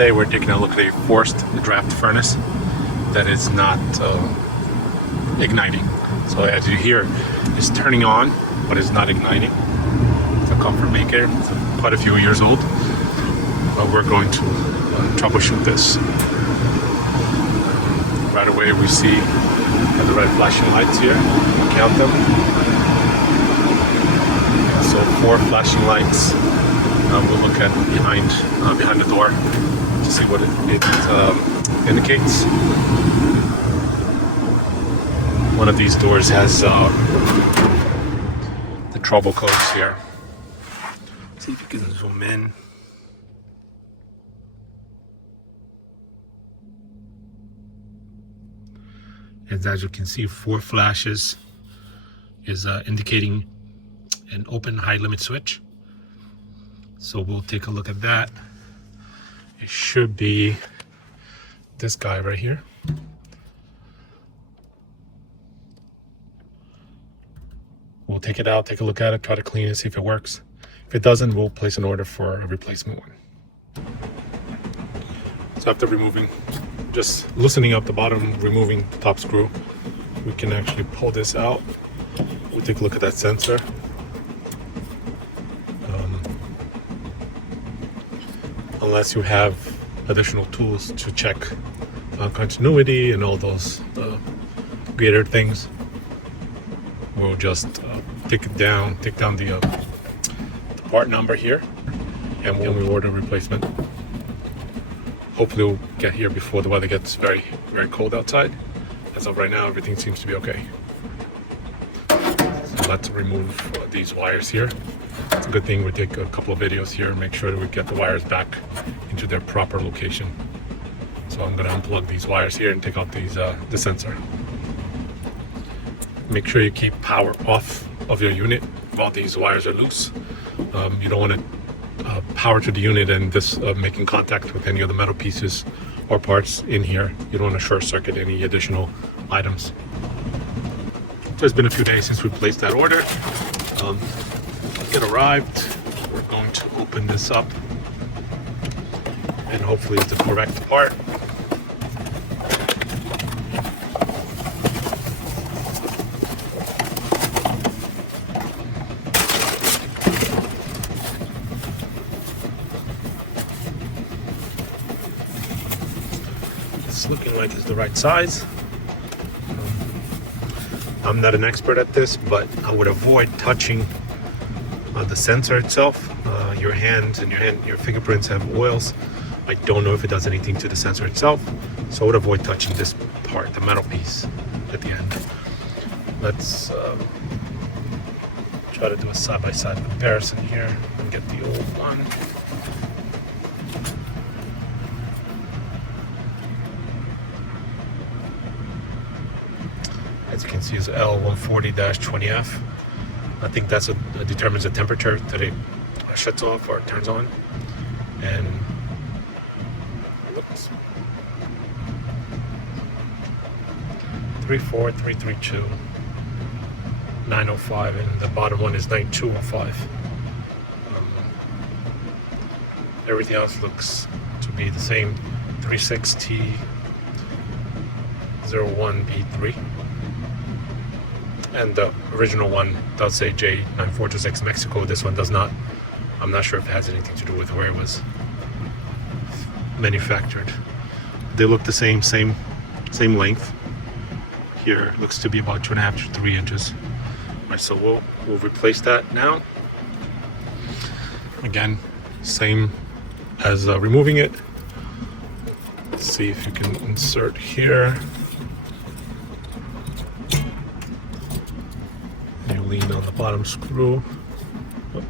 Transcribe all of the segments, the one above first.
Today we're taking a look at a forced draft furnace that is not igniting. So as you hear, it's turning on, but it's not igniting. It's a Comfortmaker. It's quite a few years old, but we're going to troubleshoot this. Right away we see the red flashing lights here. Count them. So 4 flashing lights. We'll look at behind the door to see what it indicates. One of these doors has the trouble codes here. See if you can zoom in. And as you can see, 4 flashes is indicating an open high limit switch. So we'll take a look at that. It should be this guy right here. We'll take it out, take a look at it, try to clean it, see if it works. If it doesn't, we'll place an order for a replacement one. So after just loosening up the bottom, removing the top screw, we can actually pull this out. We'll take a look at that sensor. Unless you have additional tools to check continuity and all those greater things, we'll just take down the part number here, and we'll order a replacement. Hopefully we'll get here before the weather gets very, very cold outside. As of right now, everything seems to be okay. So let's remove these wires here. It's a good thing we take a couple of videos here and make sure that we get the wires back into their proper location. So I'm going to unplug these wires here and take out the sensor. Make sure you keep power off of your unit while these wires are loose. You don't want to power to the unit and this making contact with any of the metal pieces or parts in here. You don't want to short circuit any additional items. So it's been a few days since we placed that order. It arrived. We're going to open this up and hopefully it's the correct part. It's looking like it's the right size. I'm not an expert at this, but I would avoid touching the sensor itself. Your hands and your fingerprints have oils. I don't know if it does anything to the sensor itself, so I would avoid touching this part, the metal piece at the end. Let's try to do a side-by-side comparison here and get the old one. As you can see, it's L140-20F. I think that's determines the temperature that it shuts off or turns on. And whoops, 34332 905, and the bottom one is 9205. Everything else looks to be the same. 36T01B3. And the original one does say J9426 Mexico. This one does not. I'm not sure if it has anything to do with where it was manufactured. They look the same length. Here it looks to be about 2.5 to 3 inches. All right, so we'll replace that now. Again, same as removing it. Let's see if you can insert here. You lean on the bottom screw. Oh.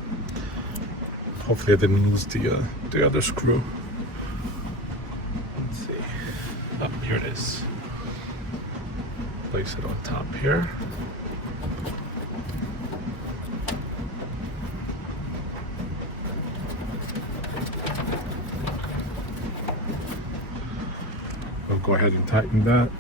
Hopefully I didn't lose the other screw. Let's see. Oh, here it is. Place it on top here. We'll go ahead and tighten that.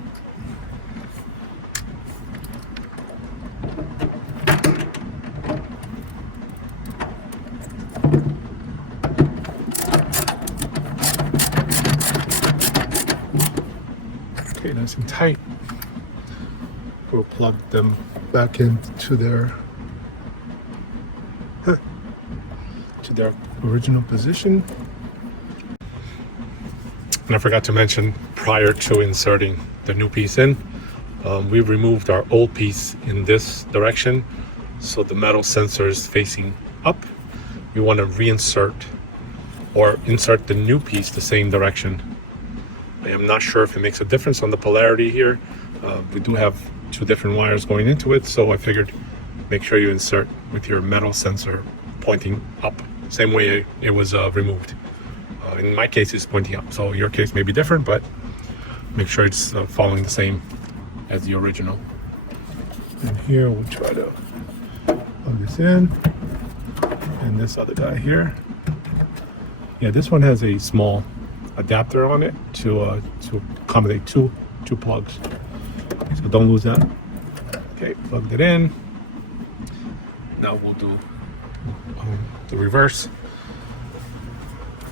nice and tight. We'll plug them back into their original position. And I forgot to mention, prior to inserting the new piece in, we removed our old piece in this direction, so the metal sensor is facing up. We want to reinsert or insert the new piece the same direction. I am not sure if it makes a difference on the polarity here. We do have two different wires going into it, so I figured make sure you insert with your metal sensor pointing up, same way it was removed. In my case, it's pointing up, so your case may be different, but make sure it's following the same as the original. And here we'll try to plug this in, and this other guy here. Yeah, this one has a small adapter on it to accommodate two plugs, so don't lose that. Okay, plugged it in. Now we'll do the reverse.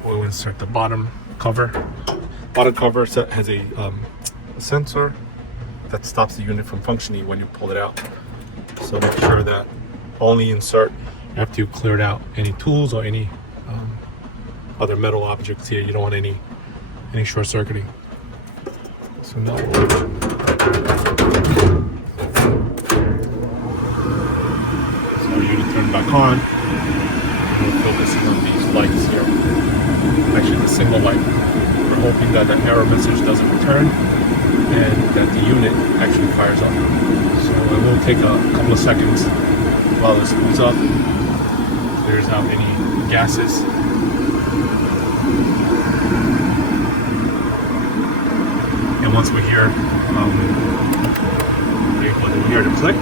We'll insert the bottom cover. Bottom cover has a sensor that stops the unit from functioning when you pull it out. So make sure that only insert after you cleared out any tools or any other metal objects here. You don't want any short circuiting. So now unit turned back on. We're focusing on these lights here. Actually, the single light. We're hoping that the error message doesn't return and that the unit actually fires up. So it will take a couple of seconds while this boots up, clears out any gases. And once we hear the click,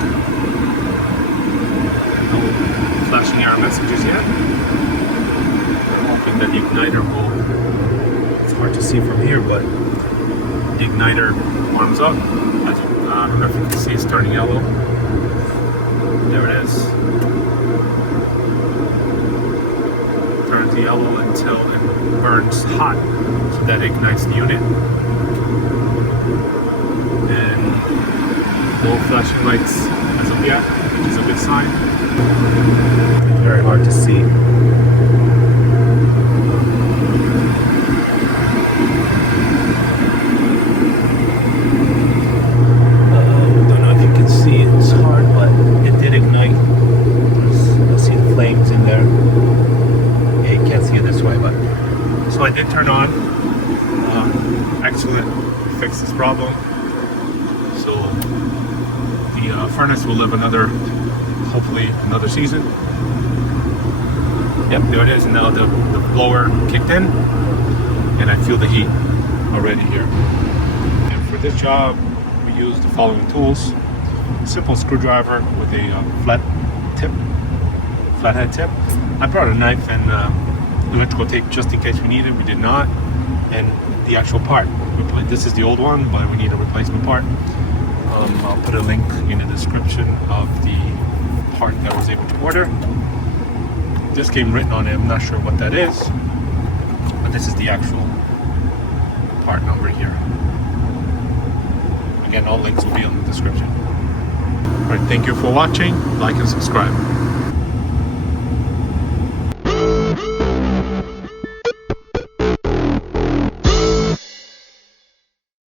no flashing error messages yet. We're hoping that the igniter will, it's hard to see from here, but the igniter warms up. I don't know if you can see, it's turning yellow. There it is. Turns yellow until it burns hot, so that ignites the unit. And no flashing lights as of yet, which is a good sign. Very hard to see. Don't know if you can see it, it's hard, but it did ignite. You'll see the flames in there. Yeah, you can't see it this way, but so I did turn on. Excellent, fixed this problem. So the furnace will live hopefully another season. Yep, there it is. And now the blower kicked in, and I feel the heat already here. And for this job, we use the following tools: simple screwdriver with a flathead tip. I brought a knife and electrical tape just in case we need it. We did not. And the actual part. This is the old one, but we need a replacement part. I'll put a link in the description of the part that I was able to order. This came written on it. I'm not sure what that is, but this is the actual part number here. Again, all links will be in the description. All right, thank you for watching. Like and subscribe.